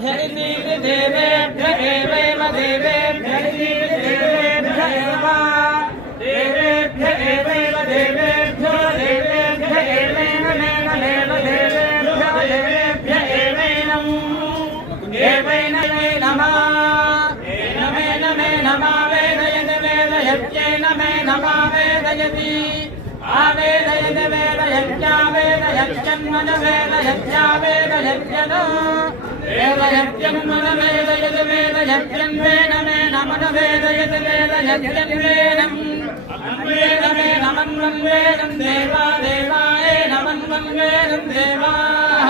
देवेभ्य एवैव देवेभ्य देवेभ्य एव देवेभ्य एवैव देवेभ्यो देवेभ्य एवैव देवेभ्य देवेभ्य एवैनं एवैन नमः नमः वेदयति वेदयत्येन मे नमः वेदयति आवेदयत वेदयत्या वेदयत्यन्मन वेदयत्या वेदयत्यन वेदयत्यन्मन वेदयत वेदयत्यन्वेन मे नमन वेदयत वेदयत्यन्वेनं अन्वेन मे नमन्वन्वेनं देवा देवाय नमन्वन्वेनं देवाः